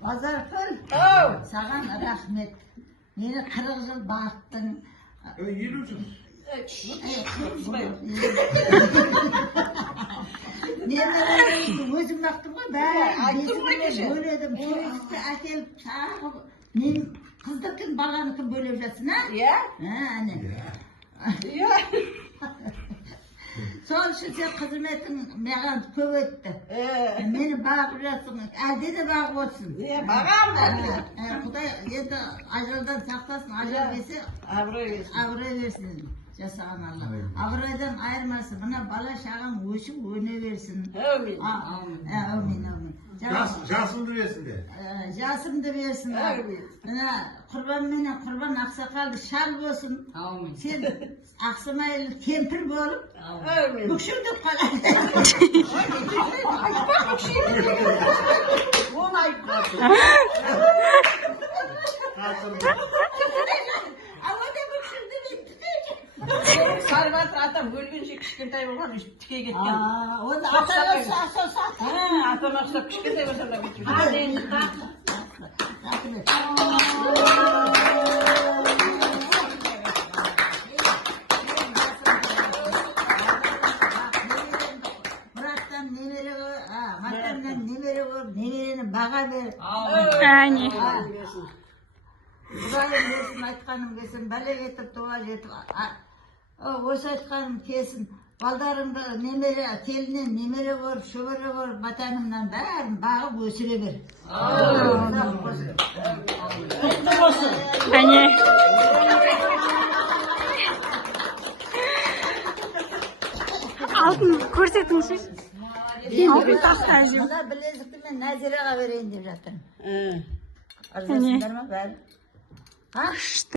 Базаркүл, саған рахмет. Мені 40 жыл бақтың. 50 жыл. Өзім бақтым ғой, бәрін бөледім, сөйісті әкеліп шағып, мен қыздықын баланыкін бөлеп жатсын, а? Әне. Сол үшін сен қызметің маған көп өтті. Мені бағып жатсың, әлде де бағып отырсың. Бағам. Құдай енді ажалдан сақтасын, ажал берсе абырой берсін. Жасаған Алла. Абыройдан айырмасын. Мына бала шағаң өшіп өне берсін. Әумин. Әумин. Жасымды берсін де. Жасымды берсін. Мына құрбан менен құрбан ақсақалды шал болсын. Сен ақсымайлы кемпір болып, бүкшілдіп қалады. Оны айтпады. Ауада бүкшілді бетті. Сарбат атам өлгенше кішкентай болған тіке кеткен. Оны атаға сатты. Атам ақсап кішкентай болса да бүйтіп. Мұраттан немере қой, матамнан немере қой, немерені баға бер. Әне. Құдайым берсін, айтқаным келсін, бәле кетіп, туға жетіп. Осы айтқаным келсін, балдарыңды немере, келінен немере көріп, шөбере көріп, матанымнан бәрін бағып өсіре бер. Құтты болсын. Әне. Алтын көрсетіңізші. Алтын тақты әжем. Мына білезікті мен Нәзираға берейін деп жатырмын. Әне. Арзасыңдар ма бәрі?